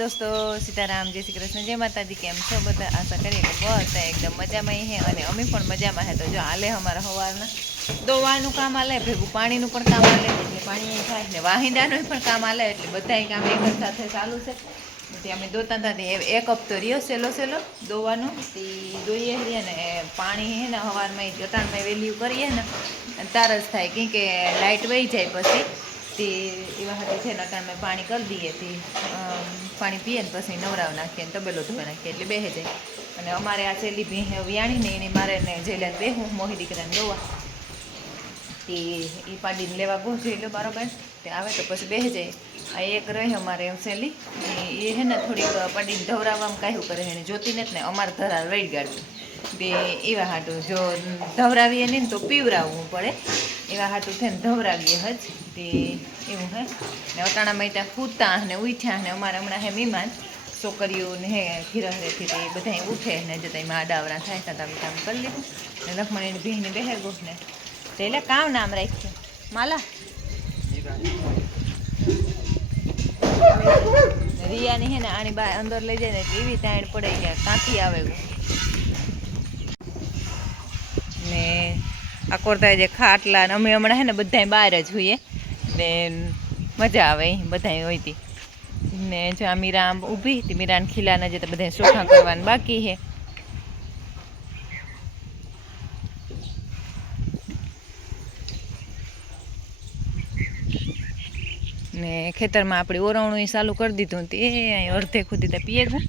દોસ્તો, સીતારામ, જય શ્રી કૃષ્ણ, જય માતાજી, કેમ છો? બધા આશા કરીએ કે બસ એકદમ મજામાં હે અને અમે પણ મજામાં હે. તો જો હાલે અમારા સવારના દોવાનું કામ હાલે, ભેગું પાણીનું પણ કામ હાલે, એટલે પાણી થાય, ને વાહિંદાનું પણ કામ હાલે, એટલે બધાય કામ એક જ સાથે ચાલુ છે. પછી અમે દોતા હતા એક હપ્તો રહ્યો સેલો સેલો, દોવાનો. તે દોઈએ છીએ ને, પાણી હે ને, હવારમાં જટાણમાં વેલ્યુ કરીએ ને તાર જ થાય, કેમ કે લાઇટ વહી જાય પછી. તે એવા હાથે છે ને, અટાણમાં પાણી કરી દઈએ. તે પાણી પીએ ને પછી નવરાવ નાખીએ ને તબેલો ધોઈ નાખીએ એટલે બેહે જાય. અને અમારે આ છેલ્લી ભીહ વ્યાણી ને એને મારે ને જેલા બેહું, મોહી દીકરાને દોવા. તે એ પાડીને લેવા ગોઠવી લો બરાબર તે આવે તો પછી બેસી જાય. આ એક રહે અમારે સહેલી એ હે ને થોડીક પાડીને ધવરાવવામાં કાંઈ કરે એને જોતી નથી ને અમારે ધરા રહી ગાડવી બે એવા હાટું જો ધવરાવીએ નહીં ને તો પીવરાવવું પડે. એવા હાટું થઈને ધવરાવીએ હજ. તે એવું હે. ને અટાણામાં ત્યાં ફૂતા ને ઉઠ્યા ને અમારે હમણાં હે મહેમાન. છોકરીઓને હે ઘીરહરેથી તે બધા ઉઠે ને જતા એમાં આડાવરા થાય તો તમે કામ કરી લીધું. ને લખમણીની બહેને બેહે ગો ને. તે એટલે કામ નામ રાખ્યું? માલા. રિયાની હે ને આની બા અંદર લઈ જાય ને એવી તાણ પડે ગયા કાંથી આવે ગો ને આ કોરતા જે ખાટલા ને અમે હમણાં હે ને બધા બહાર જ હોઈએ. ને મજા આવે બધા હોય તી ને જો આ મીરા આમ ઊભી હતી મીરાને ખીલાના જે બધા સોખા કરવાનું બાકી છે ને ખેતરમાં આપણે ઓરવણું ચાલુ કરી દીધું તે અડધે ખુદી ત્યાં પીએગું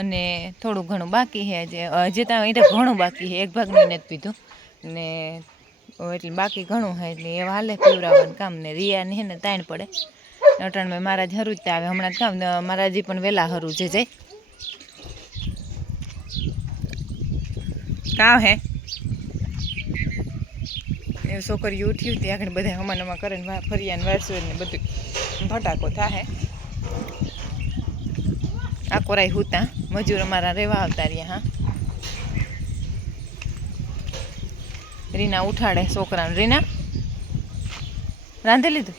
અને થોડું ઘણું બાકી છે જે હજી ત્યાં અહીં ઘણું બાકી છે એક ભાગનું નથી પીધું. ને એટલે બાકી ઘણું છે એટલે એ હાલે પીવરાવવાનું કામ ને રિયાને હે ને તાણ પડે. અટાણમાં મહારાજ હરું જ ત્યાં આવે હમણાં જ કામ, ને મહારાજી પણ વહેલા હરું છે, જાય. કામ હે? એ છોકરીઓ ઉઠી હતી આગળ બધા હમણાં હમણાં કરે ને ફરિયાને વારસો ને બધું. ફટાકો થાય આ કોરાય હુતા. મજૂર અમારા રહેવા આવતા રહ્યા, હા. રીના ઉઠાડે છોકરાને. રીના? રાંધી લીધું?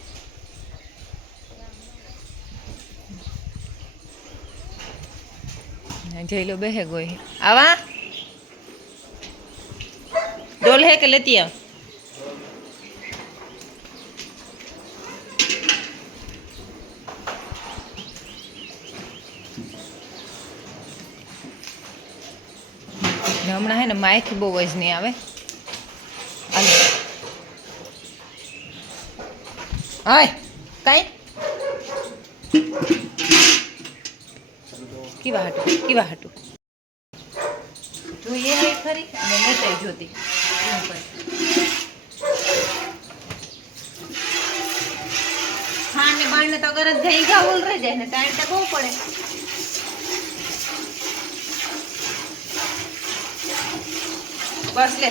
જઈલો બેહે ગોઈ. આવા? ડોલ હે કે લેતી આવ? હમણાં હે ને માયથી બહુ જ નહીં આવે અને હાય કાઈ? કેવા હાટું કેવા હાટું. જોઈએ હવે ખરી, અને નતાઈ જોતી. એવું કરે. હા, ને બાળને તો અગર જ જઈ ગયા ઓલ રહી જાય, ને ટાઈમ તો બહુ પડે. બસ લે.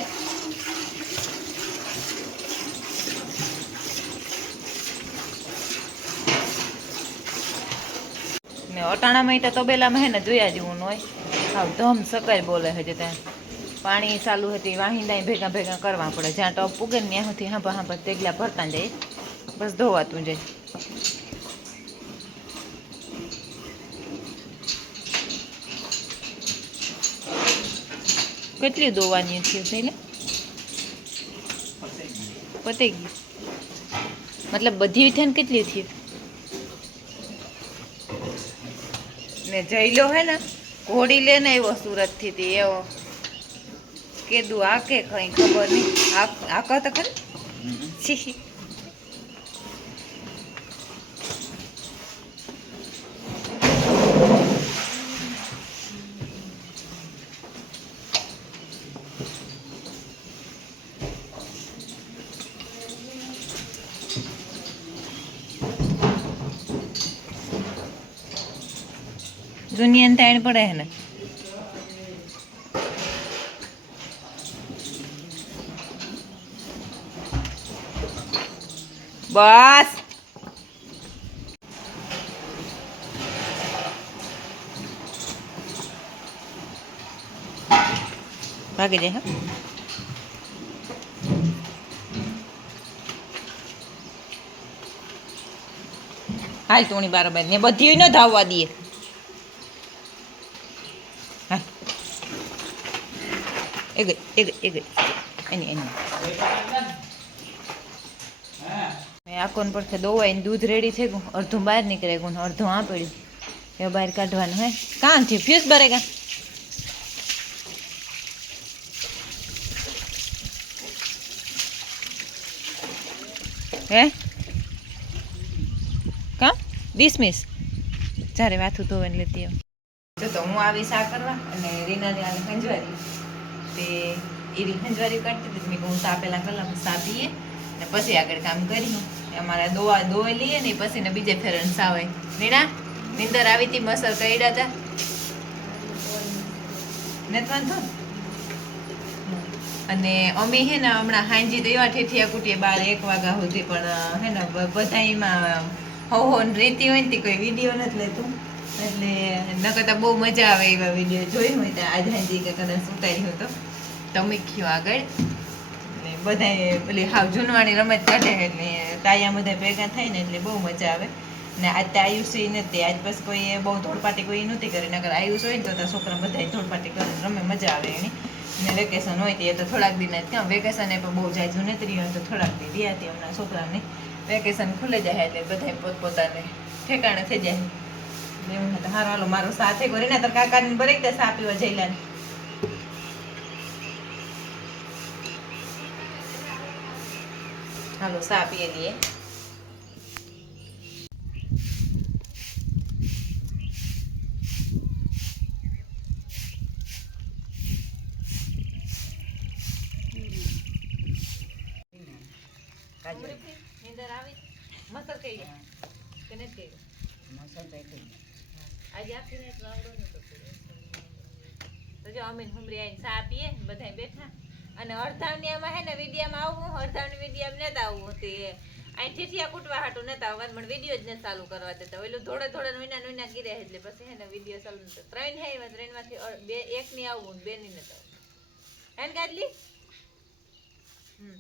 ને અટાણામાં તો તબેલામાં હે ને જોયા જેવું હોય. સાવ ધમ સકાય બોલે હજે ત્યાં. પાણી ચાલુ હતી વાહિંદા ભેગા ભેગા કરવા પડે. જ્યાં ટપ પૂગે ને ત્યાં સુધી હાંભા હાંભા તેગલા ભરતા જાય. બસ ધોવાતું જાય. કેટલી દોવાની છે એટલે પતે ગઈ મતલબ બધી થઈને કેટલી થઈ ને જઈલો હે ને. ઘોડી લઈને આવ્યો સુરતથી તે એવો. કીધું આ કે કંઈ ખબર નહીં. આ આ તો ખરી. દુનિયાને તાણ પડે હે ને. બસ. ભાગી જાય, હા. હાલ બારો બારોબાર ને બધી ન ધાવવા દઈએ. એ ગઈ એ ગઈ એ ગઈ એની આકોન પડખે દોવાઈને દૂધ રેડી થઈ ગયું. અડધું બહાર નીકળે ગયું અડધું આ પડ્યું. એ બહાર કાઢવાનું, હે? કાં થયું? ફ્યુઝ ભરે કાં? હે? કા? ડિસમિસ. જ્યારે વાથું ધોવે ને લેતી જો તો હું આવી આ કરવા? અને રીનાને આને હંજવારી તે એ રી હંજવારી કરતી હતી મેં કહું હું સા, પહેલાં કલાક સાપીએ ને પછી આગળ કામ કર્યું અમારે દોવા દોઈ લઈએ ને પછી ને બીજે ફેરણ સાવે રીના નિંદર આવી હતી, મસર કઈડા હતા નથી વાંધો અને અમે હે ને હમણાં હાંજી તો એવા ઠેઠિયા કુટીએ બાર એક વાગ્યા સુધી પણ હે ને, બ- બધાયમાં હો રેતી હોય ને તે કોઈ વીડિયો નથી લેતું. એટલે ન કરતા બહુ મજા આવે એવા વીડિયો જોઈ હોય તો આજે હાંજી કે કદાચ ઉતાર્યો હતો. તો અમે ખ્યું આગળ? એટલે બધાએ પેલી હાવ જૂનવાણી રમત કાઢે એટલે તાયા બધા ભેગા થાય ને એટલે બહુ મજા આવે. ને આજ તો આયુષ નથી. આજ બસ કોઈ બહુ ધોળપાટી કોઈ નહોતી કરી. નકર આયુષ હોય તો છોકરા બધા ધોળપાટી કરે રમે, મજા આવે એની. ને વેકેશન હોય તે તો થોડાક દિન જ ક્યાં વેકેશન એ પણ બહુ જાજુ નથી રહ્યું, તો થોડાક દિન રહ્યા હતી હમણાં છોકરાને. વેકેશન ખુલે જાય એટલે બધા પોતપોતાને ઠેકાણે થઈ જાય. એટલે એમ હારો, હાલો, મારો સાથે કરીને તો કાકાને બરેક તે સા પીવા જઈલા હાલો સા પીએ લઈએ નીંદર આવી મસર કઈ કે નથી કઈ આજે આપીને જ વાવડો નતો કર્યો. તો જો અમે હુમરી આવીને ચા પીએ બધા બેઠા. અને અડધાવની આમાં હે ને વિડીયામાં આવવું અડધાવની વિડીયામાં નતા આવવું તે અહીં ઠીઠિયા કૂટવા હાટું નતા આવવાનું, પણ વીડિયો જ ન ચાલુ કરવા દેતા. ઓલું થોડે થોડે વિના વિના ગીરે એટલે પછી હે ને વીડિયો ચાલુ નતો. ત્રણ હે એમાં ત્રણમાંથી બે એક ની આવવું બે ની નતા આવવું હેન કાઢલી હમ.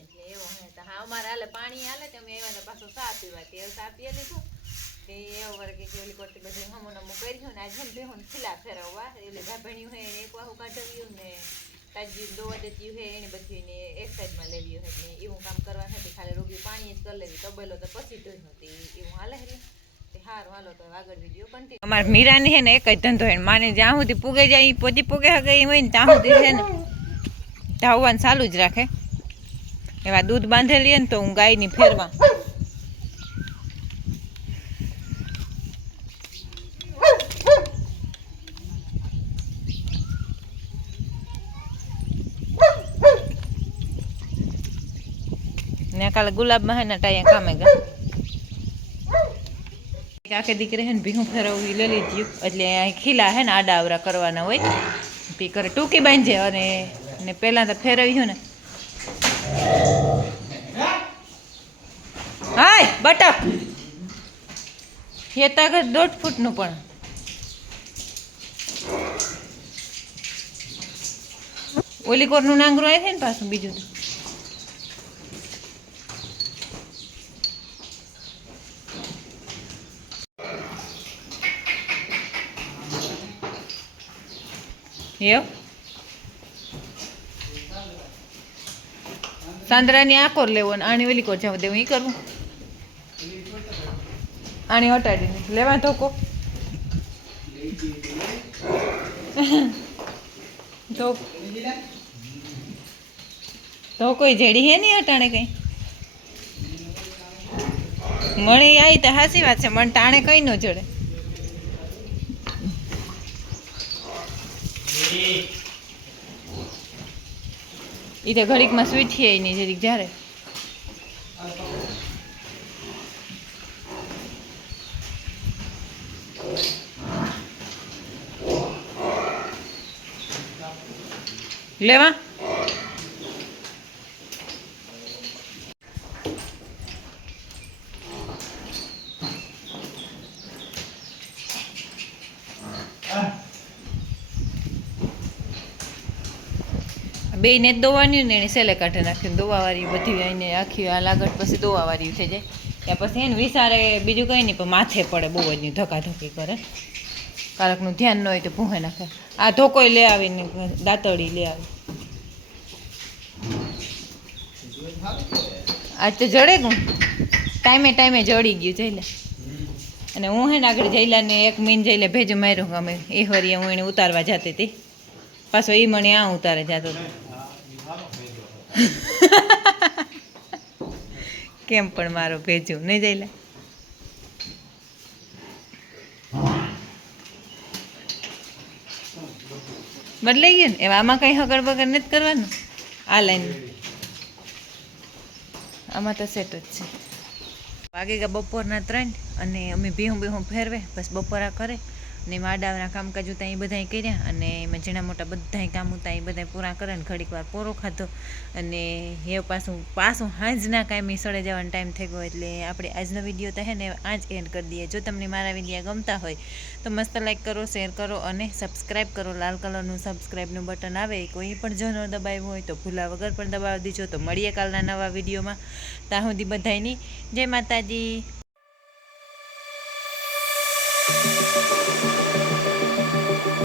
એટલે એવું હે. તો હા, અમારે હાલે પાણી હાલે, તો અમે એવા પાછો સા પીવા તે સા પીએ લીધું કે કર્યું ને એને એક હોય એવું કામ કરવા જ તો પછી ધોઈ નહોતી એવું હાલે ને? એક જ ધંધો હે માને જ્યાં સુધી પૂગે જાય પોતી પૂગે ઈ હોય ને ત્યાં સુધી છે ને ધાવવાનું ચાલુ જ રાખે. એવા દૂધ બાંધેલી ને તો હું ગાયની ફેરવા. ને કાલે ગુલાબમાં હે ને ટાયા કામે ગયા આખે દીકરી હે ને ભીહું ફેરવવી લઈ લીધું. એટલે ખીલા હે ને આડા અવરા કરવાના હોય. પી કરે ટૂંકી બાંધે અને ને પહેલાં તો ફેરવ્યું ને. હાય, બટક. તક દોઢ ફૂટનું પણ. ઓલી કોરનું નાંગરું આવે ને પાછું બીજું એવ સાંદરાની આ કોર લેવો અને આની ઓલી કોર જવા દેવું એ કરવું આની હટાડીને લેવા ધોકો. કોઈ જેડી હે નહીં હટાણે કઈ? મણી આવી તો હાસી વાત છે મણ ટાણે કઈ ન જડે. ઈ તો ઘડીકમાં સુઈ છીએ એની જરીક જ્યારે. લેવા. બે ને જ દોવાની ને એને સેલે કાઢી નાખ્યું દોવાવાળી બધી એને આખી આ લાગટ પછી દોવાવાળી થઈ જાય. ત્યાં પછી એને વિચારે બીજું કંઈ નહીં પણ માથે પડે બહુ જ ધકાધકી કરે. કારકનું ધ્યાન ન હોય તો ભૂહે નાખે. આ ધોકોય લે આવીને, દાંતળી લે આવી આજ તો જડે ગું ટાઈમે ટાઈમે જડી ગયું જઈ લે અને હું હે ને આગળ જઈલાને એક મીન જઈને ભેજું માર્યું અમે એ વરીએ હું એને ઉતારવા જતી હતી. પાછો એ મને આ ઉતારે જતો હતો. કેમ પણ મારો ભેજું? નહીં જઈલા બદલાઈ ગયું ને? એવા આમાં કંઈ હગડ બગડ નથી કરવાનું? આ લાઈન. આમાં તો સેટ જ છે. વાગે ગયા બપોરના ત્રણ અને અમે ભીહું ભીહું ફેરવે, બસ બપોરા કરે. ને માડાના કામકાજ હતા એ બધાય કર્યા અને એમાં ઝીણા મોટા બધાય કામ હતા એ બધા પૂરા કર્યા ને ઘડીક વાર પોરો ખાધો અને હે પાછું પાછું હાંજના કાંઈ સડે જવાનો ટાઈમ થઈ ગયો એટલે આપણે આજનો વીડિયો તો હે ને આજ એન્ડ કરી દઈએ. જો તમને મારા વિડીયા ગમતા હોય તો મસ્ત લાઈક કરો શેર કરો અને સબસ્ક્રાઈબ કરો. લાલ કલરનું સબસ્ક્રાઈબનું બટન આવે કોઈ પણ જો દબાવ્યું હોય તો ભૂલા વગર પણ દબાવી દીજો. તો મળીએ કાલના નવા વિડીયોમાં ત્યાં સુધી બધાયની જય માતાજી.